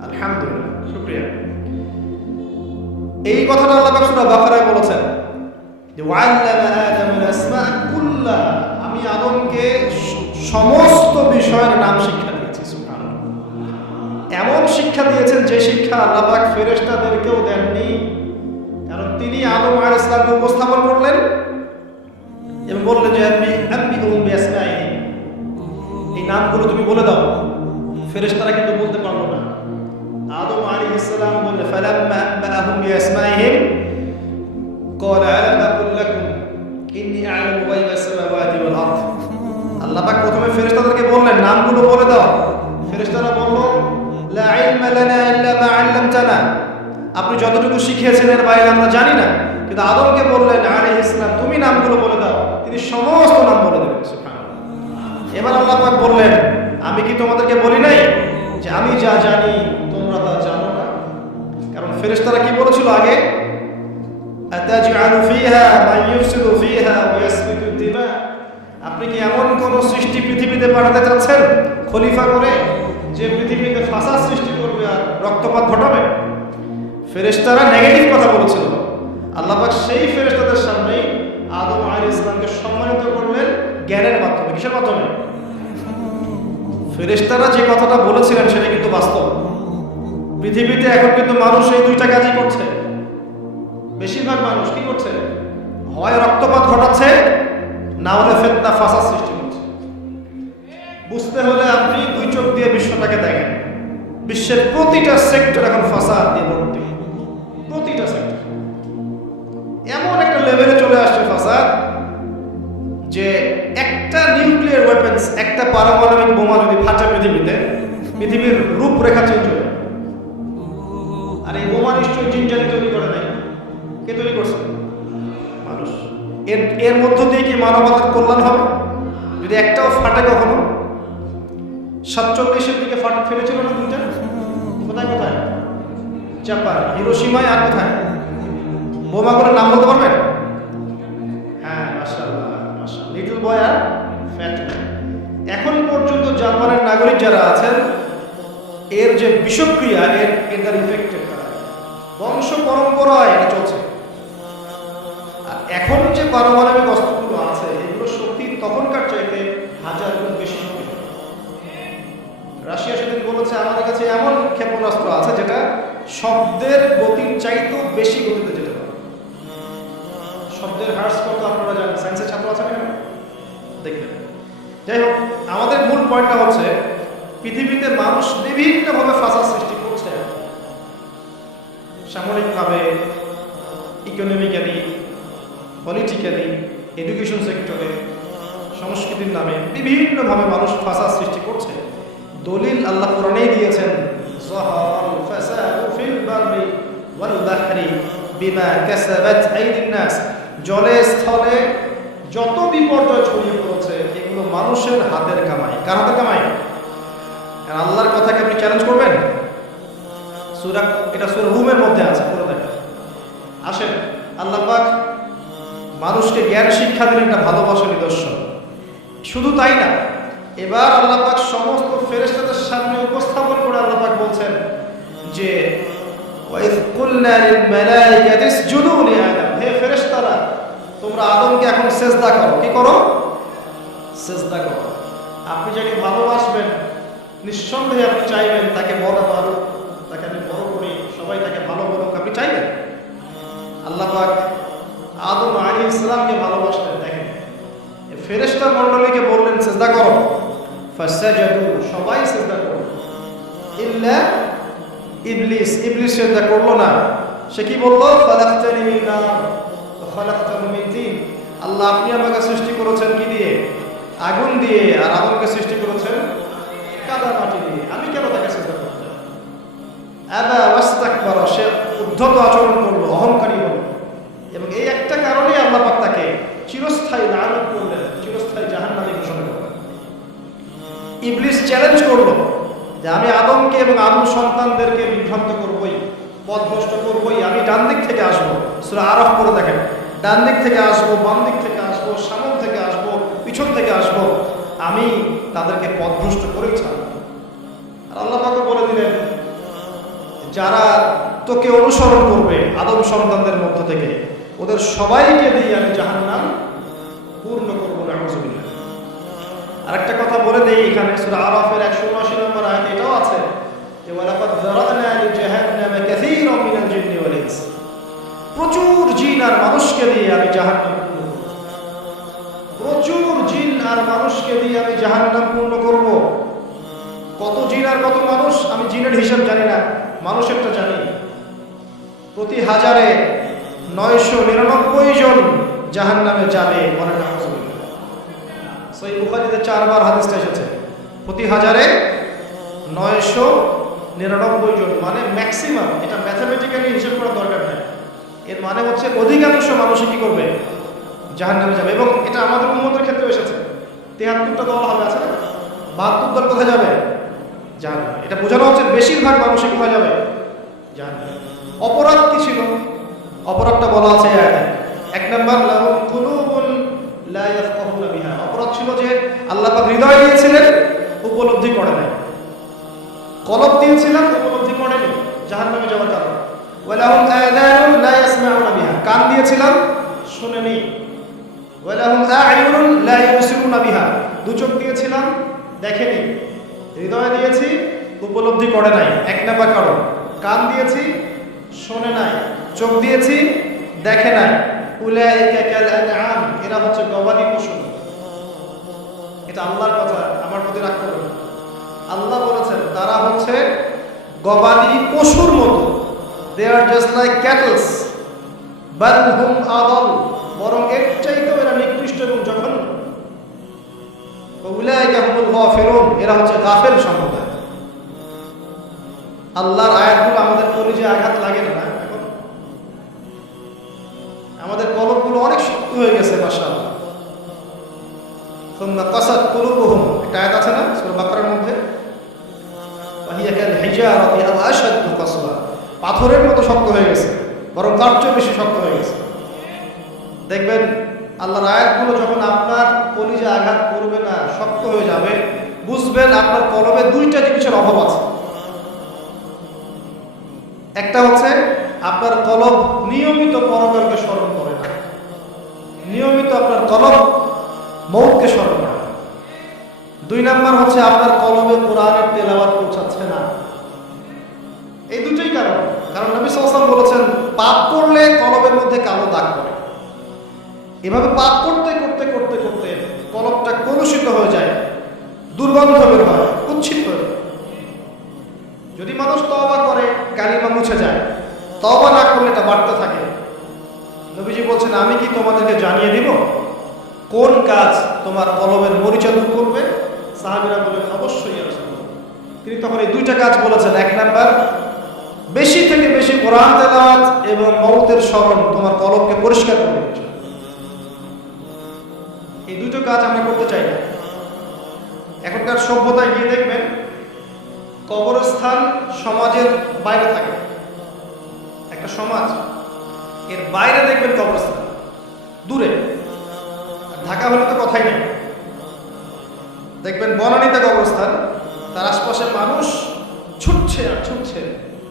আলহামদুলিল্লাহ, শুকরিয়া। এই কথাটা আল্লাহ পাক সূরা বাকারায় বলেছেন যে ওয়াল্লামা আদামাল আসমা কুল্লাহা, আমি আদমকে সমস্ত বিষয়ের নাম শিক্ষা দিয়েছি। সুবহানাল্লাহ। এমন শিক্ষা দিয়েছেন যে শিক্ষা আল্লাহ পাক ফেরেশতাদেরকেও দেননি। কারণ তিনি আদম আলাইহিস সালামকে উপস্থাপন করলেন এবং বললেন যে আম্বিউহুম বিআসমাইহিম, এই নামগুলো তুমি বলে দাও। ফেরেশতারা কিন্তু বলতে পারলো না। আদম আলাইহিস সালাম বললেন ফালাম্মা আম্বাহুম বিআসমাইহিম ক্বালা আলাম আকুল লাকুম ইন্নী আ'লামু গায়বাস সামাওয়াতি ওয়াল আরদ। আল্লাহ পাক প্রথমে ফেরেশতাদেরকে বললেন নামগুলো বলে দাও। ফেরেশতারা বলল লা ইলমা লানা ইল্লা মা 'আল্লামতানা, আপনি যতটুকু শিখিয়েছেন এর বাইরে আমরা জানি না। কিন্তু আদমকে বললেন আলাইহিস সালাম তুমি নামগুলো বলে দাও, তিনি সমস্ত নাম বলে দিলেন। সুবহানাল্লাহ। এবার আল্লাহ পাক বললেন আমি কি তোমাদেরকে বলি নাই যে আমি যা জানি তোমরা তা জানো না? কারণ ফেরেশতারা কি বলেছিল আগে, আতাজআলু ফিহা মান ইউফসিদু ফিহা ওয়া ইয়াসফিকু দিমা, আপনি কি এমন কোন সৃষ্টি পৃথিবীতে পাঠাতে চাচ্ছেন খলিফা করে যে পৃথিবীতে ফাসাদ সৃষ্টি করবে আর রক্তপাত ঘটাবে? ফেরেশতারা নেগেটিভ কথা বলেছিল। আল্লাহ পাক সেই ফেরেশতাদের সামনে আদম আলাইহিস সালামকে সম্মানিত করলেন জ্ঞানের মাধ্যমে। কিসের মাধ্যমে? ফেরেশতারা যে কথাটা বলেছিলেন সেটা কিন্তু বাস্তব। পৃথিবীতে এখন কিন্তু মানুষ এই দুইটা কাজই করছে। বেশিরভাগ মানুষ কি করছে? হয় রক্তপাত ঘটাচ্ছে, না হলে ফিতনা ফাসাদ সৃষ্টি করছে। বুঝতে হলে আপনি দুই চোখ দিয়ে বিশ্বটাকে দেখেন। বিশ্বের প্রতিটা সেক্টর এখন ফাসাদ দিয়ে ভর্তি। প্রতিটা সেক্টর এমন একটা লেভেলে চলে আসছে ফাসাদ যে একটা নিউক্লিয়ার ওয়েপন্স, একটা পারমাণবিক বোমা যদি ফাটে পৃথিবীতে, পৃথিবীর রূপরেখা চেঞ্জ হয়ে যাবে। আর এই বোমা নিশ্চয়ই জিনজানি তৈরি করে নাই। কে তৈরি করছে? মানুষ। এর মধ্য দিয়ে কি মানবতার কল্যাণ হবে যদি একটাও ফাটে? কখনো 47-এর দিকে ফেলেছিল না দুইটা? কোথায় কোথায়? জাপান, হিরোশিমায়, আর কোথায়? বোমাগুলোর নাম বলতে পারবেন? হ্যাঁ, মাশাআল্লাহ মাশাআল্লাহ, লিটল বয় আর ফ্যাট ম্যান। এখন পর্যন্ত জাপানের নাগরিক যারা আছেন এর যে বিষক্রিয়া, এর ইফেক্টেড বংশ পরম্পরায় এটা চলছে। আর এখন যে পারমাণবিক অস্ত্রগুলো আছে এগুলো শক্তি তখনকার চাইতে 1000 গুণ বেশি শক্তি। রাশিয়া সেদিন বলেছে আমাদের কাছে এমন ক্ষেপণাস্ত্র আছে যেটা শব্দের গতির চাইতেও বেশি গতিতে যেতে পারে। শব্দের হার্স কত আপনারা জানেন? সায়েন্সের ছাত্র আছেন এখানে? দেখবেন। যাই হোক, আমাদের মূল পয়েন্টটা হচ্ছে পৃথিবীতে মানুষ বিভিন্নভাবে ফাসাদ সৃষ্টি করছে। সামরিকভাবে, ইকোনমিক্যালি, পলিটিক্যালি, এডুকেশন সেক্টরে, সংস্কৃতির নামে বিভিন্নভাবে মানুষ ফাসাদ সৃষ্টি করছে। দলিল আল্লাহ কোরআনেই দিয়েছেন, যাহারাল ফাসাদু ফিল বাররি ওয়াল বাহরি বিমা কাসাবাত আইদিন নাস, জলে স্থলে যত বিপর্যয় ছড়িয়ে পড়েছে এগুলো মানুষের হাতের কামাই। কার হাতের কামাই? আর আল্লাহর কথাকে আপনি চ্যালেঞ্জ করবেন? এটা সূরা রুমের মধ্যে আছে, পড়ে দেখেন। আসেন, আল্লাহ পাক মানুষকে জ্ঞান শিক্ষা দিলেন একটা ভালোবাসার নিদর্শন। শুধু তাই না, এবার আল্লাহ পাক সমস্ত ফেরেশতাদের সামনে উপস্থাপন করে আল্লাহ পাক বলছেন যে ওয়াইজ কুলনা লিল মালাইকাতি ইসজুদু লি আদম, হে ফেরেশতারা তোমরা আদমকে এখন সিজদা করো। কি করো? সিজদা করো। আপনি যাকে ভালোবাসবেন নিঃসন্দেহে আপনি চাইবেন তাকে বড় বাড়ুক, তাকে আমি বড় করি, সবাই তাকে ভালো বলুক, আপনি চাইবেন। আল্লাহ পাক আদম আলাইহিস সালামকে ভালোবাসতেন। দেখেন, ফেরেশতা মণ্ডলীকে বললেন সিজদা করো, ফাসাজাদু, সবাই সিজদা করলো, ইল্লা ইবলিস, ইবলিস সিজদা করলো না। সে কি বলল? খালাকতানি মিন নার ওয়া খালাকতাহু মিন তিন, আল্লাহ আপনি আমাকে সৃষ্টি করেছেন কি দিয়ে? আগুন দিয়ে, আর আদমকে সৃষ্টি করেছেন কাদা মাটি দিয়ে, আমি কেন তাকে সিজদা করব? আবা ওয়াস্তাকবারা, সে উদ্ধত আচরণ করলো, অহংকারী হলো। এবং এই একটা কারণেই আল্লাহ পাক তাকে চিরস্থায়ী লানত করলেন, চিরস্থায়ী জাহান্নামে ঘোষণা করলেন। ইবলিস চ্যালেঞ্জ করলো যে আমি আদমকে এবং আদম সন্তানদেরকে বিভ্রান্ত করবই, পথভ্রষ্ট করবই, আমি ডান দিক থেকে আসবো। সূরা আরাফ পড়ে দেখেন, ডান দিক থেকে আসবো, বাম দিক থেকে আসবো, সামনে থেকে আসবো, পিছন থেকে আসবো, আমি তাদেরকে পথভ্রষ্ট করেই ছাড়বো। আর আল্লাহ পাক বলে দিলেন যারা তোকে অনুসরণ করবে আদম সন্তানদের মধ্য থেকে, ওদের সবাইকে দিয়ে আমি জাহান্নাম পূর্ণ করব, নাউযুবিল্লাহ। আরেকটা কথা বলে দেই, এখানে সূরা আরাফের 179 নম্বর আয়াতে এটাও আছে যে ওয়ালাকাদ যারানা লিজাহান্নামা কাসীরাম মিনাল জিন্নি ওয়াল ইনস, প্রচুর জিন আর মানুষকে দিয়ে আমি জাহান্নাম পূর্ণ করব। প্রচুর জিন আর মানুষকে দিয়ে আমি জাহান্নাম পূর্ণ করব। কত জিন আর কত মানুষ আমি জিনের হিসাব জানি না, মানুষেরটা জানি। প্রতি হাজারে 999 জন জাহান্নামে যাবে, বলেন নাউযুবিল্লাহ। সহিহ বুখারীতে 4 বার হাদিসটা এসেছে, প্রতি হাজারে 999 জন, মানে ম্যাক্সিমাম। এটা ম্যাথমেটিক্যালি হিসাব করার দরকার নেই, এর মানে হচ্ছে অধিকাংশ মানুষই কি করবে, জাহান্নামে যাবে। এবং এটা আমাদের উম্মতের ক্ষেত্রেও এসেছে। 73টা দল হবে, আছে না? 72 দল কোথায় যাবে? জাহান্নামে। এটা বোঝানো হচ্ছে বেশিরভাগ মানুষই কোথায় যাবে? জাহান্নামে। অপরাধ কি ছিল? অপরাধটা বলা আছে আয়াতে। 1 নাম্বার লাহুম কুলুবুন লা ইয়াফকাহুনা বিহা, অপরাধ ছিল যে আল্লাহ পাক হৃদয় দিয়েছিলেন, উপলব্ধি করে নাই। কলব দিয়েছিলেন, উপলব্ধি করেনি, জাহান্নামে যাওয়ার কারণ। ওয়া লাহুম আযানুন লা ইয়াসমাউনা বিহা, কান দিয়েছিলাম, শুনেনি। ওয়া লাহুম আ'য়ুনুন লা ইউবসিরুনা বিহা, দু চোখ দিয়েছিলাম, দেখেনি। হৃদয় দিয়েছি, উপলব্ধি করে নাই, 1 নাম্বার কারণ। কান দিয়েছি, শোনে নাই। চোখ দিয়েছি, দেখে নাই। উলাইকা কাল আনআম, এরা হচ্ছে গবাদি পশু। এটা আল্লাহর কথা, আমার প্রতি রাগ করবেন না। আল্লাহ বলেছেন তারা হচ্ছে গবাদি পশুর মতো। দে আর জাস্ট লাইক ক্যাটলস, বাল হুম আদাল, বরং এর চাইতেও এরা নিকৃষ্ট এবং জঘন্য। উলাইকা হুমুল গাফিলুন, এরা হচ্ছে গাফেল সম্প্রদায়। আল্লাহর আয়াতগুলো আমাদের কলিজায় আঘাত লাগে না? এখন আমাদের কলবগুলো অনেক শক্ত হয়ে গেছে, মাশাআল্লাহ। সুম্মা কাসাত কুলুবুহুম, একটা আয়াত আছে না সূরা বাকারার মধ্যে, ওয়াহিয়া কাল হিজারাতি আও আশাদ্দু কাসওয়া, পাথরের মতো শক্ত হয়ে গেছে, বরং তার চেয়ে বেশি শক্ত হয়ে গেছে। দেখবেন আল্লাহর আয়াতগুলো যখন আপনার কলিজায় আঘাত করবে না, শক্ত হয়ে যাবে, বুঝবেন আপনার কলবে 2টা জিনিসের অভাব আছে। একটা হচ্ছে আপনার কলব নিয়মিত পরকালকে স্মরণ করে না, নিয়মিত আপনার কলব মৌতকে স্মরণ করে। 2 নাম্বার হচ্ছে আপনার কলবে কোরআনের তেলাওয়াত পৌঁছাচ্ছে না। এই দুটোই কারণ। কারণ নবী সাল্লাল্লাহু আলাইহি ওয়াসাল্লাম বলেছেন পাপ করলে কলবের মধ্যে কালো দাগ পড়ে। এভাবে পাপ করতে করতে করতে করতে কলবটা কলুষিত হয়ে যায়, দুর্গন্ধ বের হয়, কুৎসিত হয়ে যায়। যদি মানুষ তওবা করে, কালিমা মুছে যায়। তওবা না করলে এটা বাড়তে থাকে। নবীজি বলছেন আমি কি তোমাদেরকে জানিয়ে দিব কোন কাজ তোমার কলবের মরিচা দূর করবে? সাহাবীরা বলেন অবশ্যই ইয়া রাসূলুল্লাহ। তিনি তখন এই 2টা কাজ বলেছেন। 1 নাম্বার, বেশি থেকে বেশি কোরআন তেলাওয়াত এবং মওতের স্মরণ তোমার কলবকে পরিষ্কার করে দিচ্ছে। এই 2টো কাজ আমরা করতে চাই না। এখনকার সভ্যতায় গিয়ে দেখবেন কবরস্থান সমাজের বাইরে থাকে। একটা সমাজ, এর বাইরে দেখবেন কবরস্থান, দূরে। ঢাকা হলে তো কথাই নেই। দেখবেন বনানীতে কবরস্থান, তার আশপাশের মানুষ ছুটছে আর ছুটছে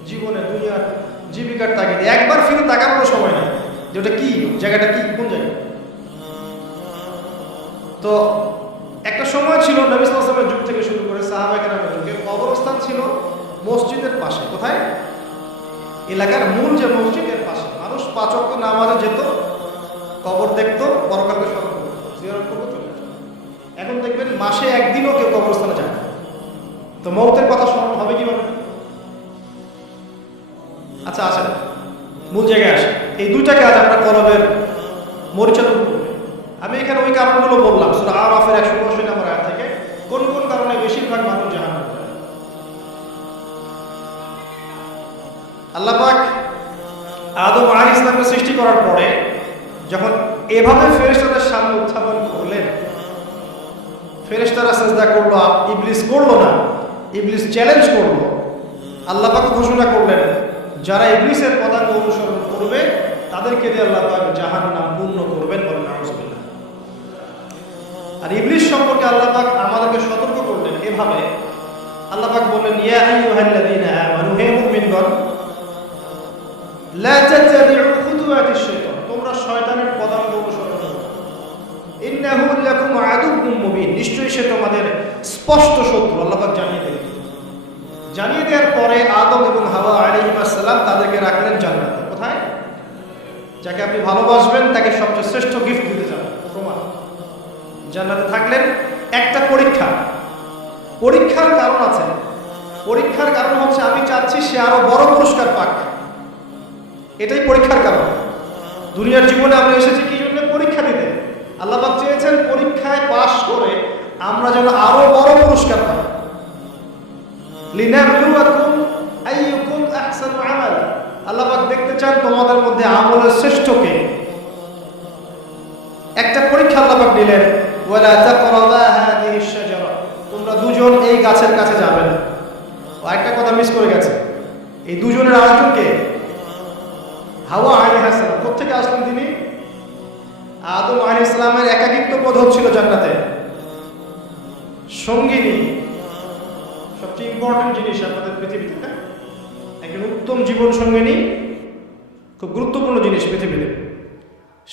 জীবনে, দুনিয়ার জীবিকার তাগিদে। একবার ফিরে তাকানোর সময় নেই যে ওটা কি, জায়গাটা কি, কোন জায়গা। তো একটা সময় ছিল নবী সাল্লাল্লাহু আলাইহি ওয়াসাল্লামের যুগ থেকে শুরু করে সাহাবায়ে কেরামের যুগে কবরস্থান ছিল মসজিদের পাশে। কোথায়? এলাকার মূল যে মসজিদের পাশে। মানুষ 5 ওয়াক্ত নামাজে যেত, কবর দেখতো, পরকালকে স্মরণ করতো, জিয়ারত করতো, চলে যেত। এখন দেখবেন মাসে 1 দিনও কেউ কবরস্থানে যায় না। তো মওতের কথা স্মরণ হবে কিভাবে? আচ্ছা আসেন মূল জায়গায় আসে। এই 2টা কাজ আমরা কলবের মরিচা দূর করব। আমি এখানে ওই কারণগুলো বললাম সূরা আরাফের 179 নম্বর আয়াত থেকে, কোন কোন কারণে বেশিরভাগ মানুষ জাহান্নামে যায়। আল্লাহ পাক আদম আলাইহিস সালামকে সৃষ্টি করার পরে যখন এভাবে ফেরেশতাদের সামনে উত্থাপন করলেন, ফেরেশতারা সিজদা করলো, ইবলিস করলো না। ইবলিস চ্যালেঞ্জ করলো। আল্লাহ পাক ঘোষণা করলেন যারা ইবলিসের পদাঙ্ক অনুসরণ করবে তাদেরকে দিয়ে আল্লাহ পাক জাহান্নাম পূর্ণ করবেন, বলেন নাউযুবিল্লাহ। আর ইবলিস সম্পর্কে আল্লাহ পাক আমাদেরকে সতর্ক করলেন এভাবে। আল্লাহ পাক বললেন ইয়া আইয়ুহাল্লাযীনা আমানু, হে মুমিনগণ, লা তাত্তাবিউ খুতুওয়াতিশ শাইতান, তোমরা ইন্নাহু লাকুম আদুউম মুবিন, নিশ্চয়ই সে তোমাদের স্পষ্ট শত্রু। আল্লাহ পাক জানিয়ে দিলেন। জানিয়ে দেওয়ার পরে আদম এবং হাওয়া আলাইহিস সালাম তাদেরকে রাখলেন জান্নাতে। কোথায়? যাকে আপনি ভালোবাসবেন তাকে সবচেয়ে শ্রেষ্ঠ গিফট দিতে চান, প্রমাণ। জান্নাতে থাকলেন। একটা পরীক্ষার কারণ আছে। পরীক্ষার কারণ হচ্ছে আমি চাচ্ছি সে আরো বড় পুরস্কার পাক। এটাই পরীক্ষার কারণ। দুনিয়ার জীবনে আমরা এসেছি কি জন্য? পরীক্ষা দিতে। আল্লাহ পাক চেয়েছেন পরীক্ষায় পাশ করে আমরা যেন আরো বড় পুরস্কার পাই। লিনাবলুয়াকুম আইয়ুকুম আহসানু আমালা, আল্লাহ পাক দেখতে চান তোমাদের মধ্যে আমলের শ্রেষ্ঠ কে। একটা পরীক্ষা আল্লাহ পাক দিলেন, ওয়ালা তাকরাবা হাযিহিশ শাজারা, তোমরা দুজন এই গাছের কাছে যাবে না। ও একটা কথা মিস করে গেছে, এই দুজনের আরেকজন কে? হাওয়া আলাইহিস সালাম। কোথেকে আসলেন তিনি? আদম আলাইহিস সালামের একাকিত্ব বোধ হচ্ছিল জান্নাতে। সঙ্গিনী সবচেয়ে ইম্পর্টেন্ট জিনিস আমাদের পৃথিবীতে, না? একজন উত্তম জীবন সঙ্গিনী খুব গুরুত্বপূর্ণ জিনিস পৃথিবীতে।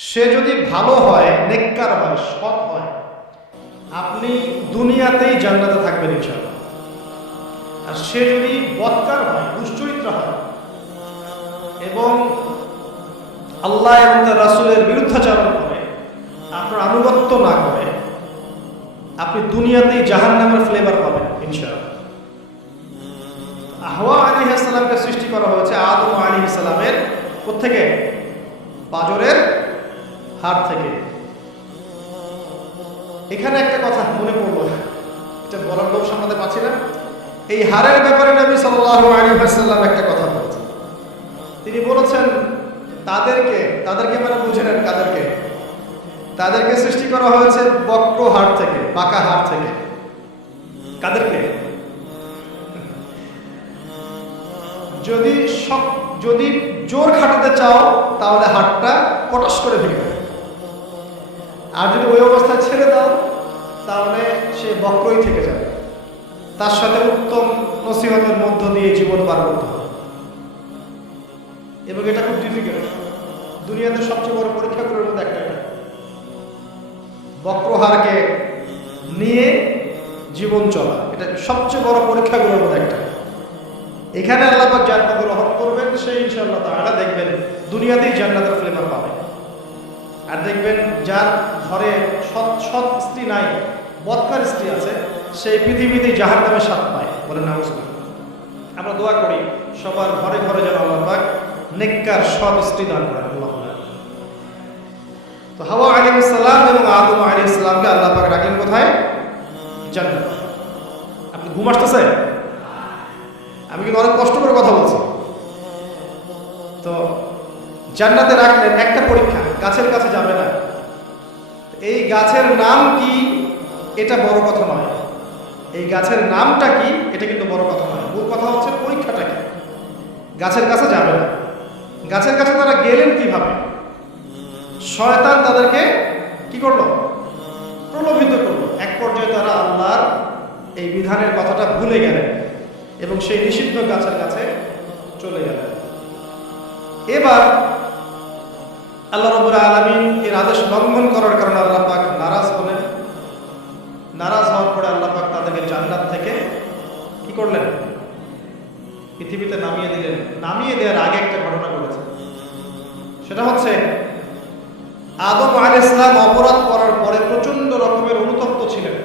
সে যদি ভালো হয়, নেককার হয়, সৎ হয়, আপনি দুনিয়াতেই জান্নাতে থাকবেন ইনশাআল্লাহ। আর সে যদি বদকার হয়, দুশ্চরিত্র হয় এবং আল্লাহ এবং তার রাসূলের বিরুদ্ধাচরণ করে, আপনার আনুগত্য না করে, আপনি দুনিয়াতেই জাহান্নামের ফ্লেভার পাবেন ইনশাআল্লাহ। হাওয়া আলাইহিস সালামকে সৃষ্টি করা হয়েছে আদম আলাইহিস সালামের কোত্থেকে? পাঁজরের হাড় থেকে। এখানে একটা কথা মনে পড়লো, এটা বলার লোক সামলাতে পারছি না। এই হাড়ের ব্যাপারে নবী সাল্লাল্লাহু আলাইহি ওয়াসাল্লাম একটা কথা বলেছেন। তিনি বলেছেন তাদেরকে মানে বুঝে নেন কাদেরকে? তাদেরকে সৃষ্টি করা হয়েছে বক্র হাড় থেকে, বাঁকা হাড় থেকে। কাদেরকে? যদি জোর খাটাতে চাও তাহলে হাড়টা পটাশ করে ভেঙে দেবে, আর যদি ওই অবস্থায় ছেড়ে দাও তাহলে সে বক্রই থেকে যাবে। তার সাথে উত্তম নসিহতের মধ্য দিয়ে জীবন পার করতে হবে, এবং এটা খুব ডিফিকাল্ট। দুনিয়াতে সবচেয়ে বড় পরীক্ষাগুলোর মধ্যে একটা এটা, বক্রহারকে নিয়ে জীবন চলা, এটা সবচেয়ে বড় পরীক্ষাগুলোর মধ্যে একটা। এখানে আল্লাহ পাক যার প্রতি রহম করবেন সে ইনশাআল্লাহ তাআলা দেখবেন দুনিয়াতেই জান্নাতের ফ্লেভার পাবে। আর দেখবেন যার ঘরে সৎ স্ত্রী নাই, বদকার স্ত্রী আছে, সেই পৃথিবীতেই জাহান্নামের স্বাদ পায়। বলেন নাউজুবিল্লাহ। আমরা দোয়া করি সবার ঘরে ঘরে যেন আল্লাহ পাক নেককার সৎ স্ত্রী দান করেন। আল্লাহ। তো হাওয়া আলাইহিস সালাম এবং আদম আলাইহিস সালামকে আল্লাহ পাক রাখলেন কোথায়? জান্নাতে। আপনি ঘুম আসতেছে? আমি কিন্তু অনেক কষ্ট করে কথা বলছি। তো জান্নাতে রাখলেন, একটা পরীক্ষা, গাছের কাছে যাবে না। এই গাছের নাম কি এটা বড় কথা নয়, এই গাছের নামটা কি এটা কিন্তু বড় কথা নয়। মূল কথা হচ্ছে পরীক্ষাটা কি। গাছের কাছে যাবে না। গাছের কাছে তারা গেলেন কিভাবে? শয়তান তাদেরকে কি করলো? প্রলোভিত করলো। এক পর্যায়ে তারা আল্লাহর এই বিধানের কথাটা ভুলে গেলেন এবং সেই নিষিদ্ধ গাছের কাছে চলে গেলেন। এবার আল্লাহ রাব্বুল আলামিন এর আদেশ লঙ্ঘন করার কারণে আল্লাহ পাক নারাজ হলেন। নারাজ হওয়ার পরে আল্লাহ পাক তাদেরকে জান্নাত থেকে কি করলেন? পৃথিবীতে নামিয়ে দিলেন। নামিয়ে দেওয়ার আগে একটা ঘটনা ঘটেছে, সেটা হচ্ছে আদম আলাইহিস সালাম অপরাধ করার পরে প্রচন্ড রকমের অনুতপ্ত ছিলেন।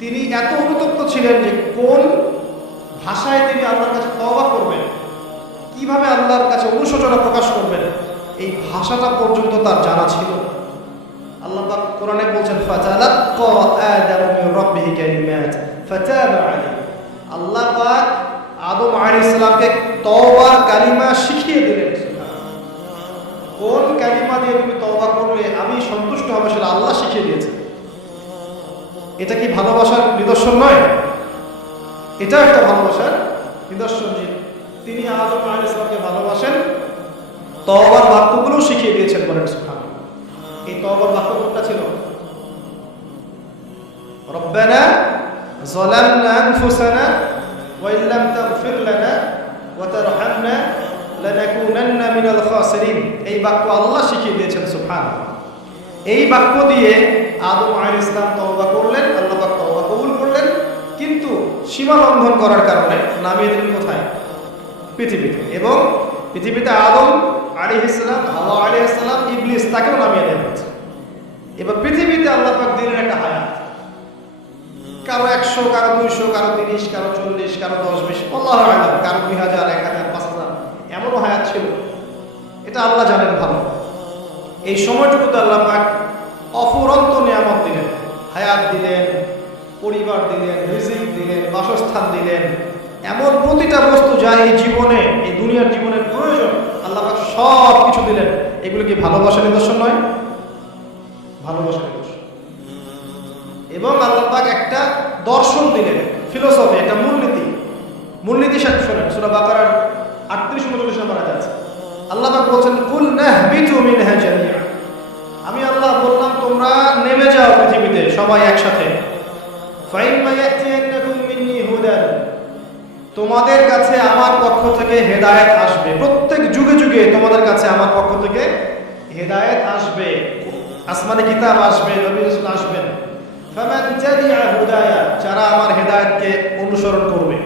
তিনি এত অনুতপ্ত ছিলেন যে কোন ভাষায় তিনি আল্লাহর কাছে তওবা করবেন, কিভাবে আল্লাহর কাছে অনুশোচনা প্রকাশ করবেন, এই ভাষাটা পর্যন্ত তার জানা ছিল। আল্লাহ পাক কোরআনে বলছেন ফাতালাক্কা আদামু মির রাব্বিহি কালিমাত ফাতাবা আলাইহি। আল্লাহ পাক আদম আলাইহিস সালামকে তওবার কালিমা শিখিয়ে দিলেন। কোন কালিমা দিয়ে তুমি তওবা করলে আমি সন্তুষ্ট হব সেটা আল্লাহ শিখিয়ে দিয়েছে। এটা কি ভালোবাসার নিদর্শন নয়? এটা একটা ভালোবাসার নিদর্শন যে তিনি আদম আলাইহিস সালামকে ভালোবাসেন, তওবার বাক্যগুলো শিখিয়ে দিয়েছেন। বলেন সুবহানাল্লাহ। এই তওবার বাক্য কোনটা ছিল? রব্বানা যালামনা আনফুসানা ওয়া ইল্লাম তাগফির লানা ওয়া তারহামনা লানাকুনান্না মিনাল খাসিরিন। এই বাক্য আল্লাহ শিখিয়ে দিয়েছেন। সুবহানাল্লাহ। এই বাক্য দিয়ে আদম আলাইহিস সালাম তওবা করলেন, আল্লাহ পাক তওবা কবুল করলেন, কিন্তু সীমা লঙ্ঘন করার কারণে নামিয়ে দিলেন কোথায়? পৃথিবীতে। এবং পৃথিবীতে আদম আলাইহিস সালাম, হাওয়া আলাইহিস সালাম, ইবলিস তাকেও নামিয়ে দেওয়া হয়েছে। এবার পৃথিবীতে আল্লাহ পাক দিলেন একটা হায়াত, কারো 100, কারো 200, কারো 30, কারো 40, কারো 10-20, আল্লাহু আ'লাম, কারো 2000, 1000, 5000, এমনও হায়াত ছিল। এটা আল্লাহ জানেন ভালো। এই সময়টুকুতে আল্লাহ পাক অফুরন্ত নিয়ামত দিলেন, হায়াত দিলেন, পরিবার দিলেন, রিজিক দিলেন, বাসস্থান দিলেন, এমন প্রতিটা বস্তু যা এই জীবনে, এই দুনিয়ার জীবনের প্রয়োজন আল্লাহ পাক সব কিছু দিলেন। এগুলো কি ভালোবাসার নিদর্শন নয়? ভালোবাসার নিদর্শন। এবং আল্লাহ পাক একটা দর্শন দিলেন, ফিলোসফি, একটা মূলনীতি সাথে শোনেন। সূরা বাকারার 38-39 নম্বর আয়াত আছে। আল্লাহ পাক বলেন, কুল নাহবিতু মিনহা জামিআ, আমি আল্লাহ বললাম তোমরা নেমে যাও পৃথিবীতে সবাই একসাথে। ফাইম্মা ইয়াতিয়ান্নাকুম মিন্নী হুদান, তোমাদের কাছে আমার পক্ষ থেকে হেদায়েত আসবে। প্রত্যেক যুগে যুগে তোমাদের কাছে আমার পক্ষ থেকে হেদায়েত আসবে, আসমানে কিতাব আসবে, নবী রাসূল আসবেন। ফামান তাবিআ হুদায়া, যারা আমার হেদায়েতকে অনুসরণ করবে,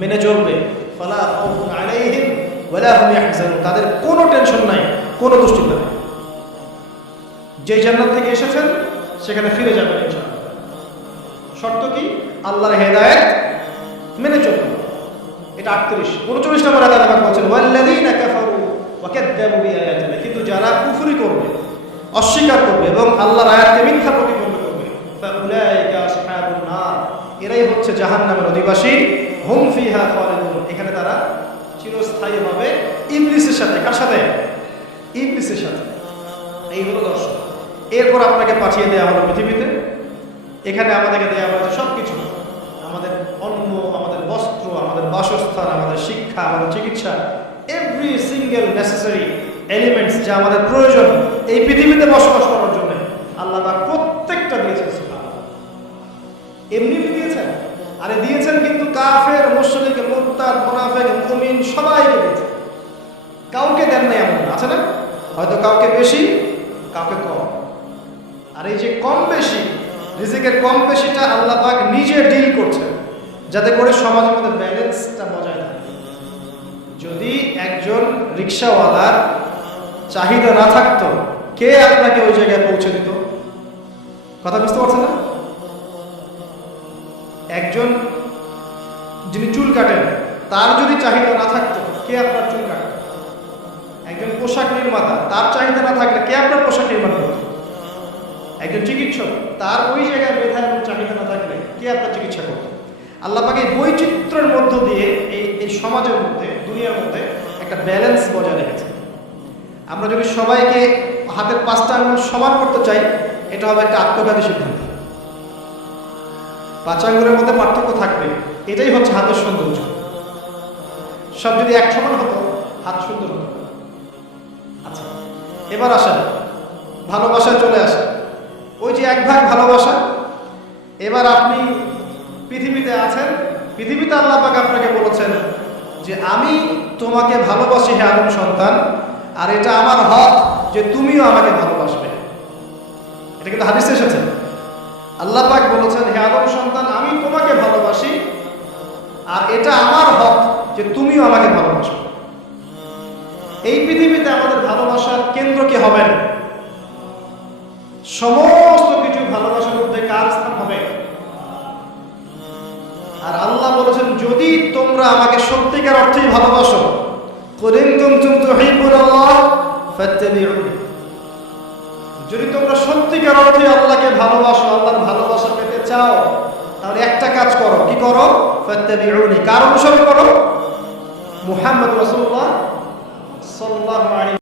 মেনে চলবে, ফালা খাউফুন আলাইহিম ওয়ালা হুম ইয়াহজানুন, তাদের কোনো টেনশন নাই, কোনো দুশ্চিন্তা নেই। যে জান্নাত থেকে এসেছেন সেখানে ফিরে যাবেন ইনশাআল্লাহ। শর্ত কি? আল্লাহর হেদায়েত মেনে চলবে। এটা 39 নম্বর আয়াতে আল্লাহ বলেন, ওয়াল্লাযীনা কাফারু ওয়া কাযযাবু বিআয়াতিনা, কিন্তু যারা কুফরি করবে, অস্বীকার করবে এবং আল্লাহর আয়াতকে মিথ্যা প্রতিপন্ন করবে, ফাউলাইকা আসহাবুন নার, এরাই হচ্ছে জাহান্নামের অধিবাসী। হুম ফিহা খালিদুন, এখানে তারা চিরস্থায়ী হবে ইবলিসের সাথে। কার সাথে? ইবলিসের সাথে। এই হলো দর্শন। এরপর আপনাকে পাঠিয়ে দেওয়া হলো পৃথিবীতে। এখানে আমাদেরকে দেওয়া হয়েছে সবকিছু, আমাদের অন্ন, আমাদের বস্ত্র, আমাদের বাসস্থান, আমাদের শিক্ষা, আমাদের চিকিৎসা, এভরি সিঙ্গেল নেসেসারি এলিমেন্টস যা আমাদের প্রয়োজন এই পৃথিবীতে বসবাস করার জন্য আল্লাহ পাক প্রত্যেকটা দিয়েছেন। এমনি দিয়েছেন, আরে দিয়েছেন কিন্তু কাফের, মুশরিক, মুরতাদ, মুনাফিক, মুমিন সবাইকে দিয়েছেন, কাউকে দেন নাই এমন আছে না? হয়তো কাউকে বেশি, কাউকে কম। আর এই যে কম বেশি, রিজিকের কম বেশিটা আল্লাহ পাক নিজে ডিল করছেন, যাতে করে সমাজের মধ্যে ব্যালেন্সটা বজায় থাকে। যদি একজন রিকশাওয়ালার চাহিদা না থাকতো, কে আপনাকে ওই জায়গায় পৌঁছে দিত? কথা বুঝতে পারছেন না? একজন যিনি চুল কাটেন, তার যদি চাহিদা না থাকতো, কে আপনার চুল কাটত? একজন পোশাক নির্মাতা, তার চাহিদা না থাকলে কে আপনার পোশাক নির্মাণ করত? একজন চিকিৎসক, তার ওই জায়গায় মেধা এবং চাহিদা না থাকলে কে আপনার চিকিৎসা করত? আল্লাহ পাক এই বৈচিত্র্যের মধ্য দিয়ে এই সমাজের মধ্যে, দুনিয়ার মধ্যে একটা ব্যালেন্স বজায় রেখেছে। আমরা যদি সবাইকে হাতের 5টা আঙ্গুল সমান করতে চাই, এটা হবে একটা আত্মঘাতী সিদ্ধান্ত। 5 আঙ্গুলের মধ্যে পার্থক্য থাকবে, এটাই হচ্ছে হাতের সৌন্দর্য। সব যদি এক সমান হতো, হাত সুন্দর হতো। আচ্ছা, এবার আসেন ভালোবাসায় চলে আসেন। ওই যে 1 ভাগ ভালোবাসা। এবার আপনি পৃথিবীতে আছেন, পৃথিবীতে আল্লাহ পাক আপনাকে বলেছেন যে আমি তোমাকে ভালোবাসি হে আদম সন্তান, আর এটা আমার হক যে তুমিও আমাকে ভালোবাসবে। এটা কিন্তু হাদিসে এসেছে। আল্লাহ পাক বলেছেন, হে আদম সন্তান, আমি তোমাকে ভালোবাসি আর এটা আমার হক যে তুমিও আমাকে ভালোবাসবে। এই পৃথিবীতে আমাদের ভালোবাসার কেন্দ্র কি হবেন? সমস্ত কিছু ভালোবাসার মধ্যে কার স্থান হবে? আর আল্লাহ বলেছেন, যদি তোমরা আমাকে সত্যিকার অর্থেই ভালোবাসো, কুনতুম তুহিব্বুনাল্লাহ ফাত্তাবিউনি, যদি তোমরা সত্যিকার অর্থে আল্লাহকে ভালোবাসো, আল্লাহর ভালোবাসা পেতে চাও, তাহলে একটা কাজ করো। কি করো? ফাত্তাবিউনি, কার অনুসরণ করো? মুহাম্মদ রাসূলুল্লাহ সাল্লাল্লাহু আলাইহি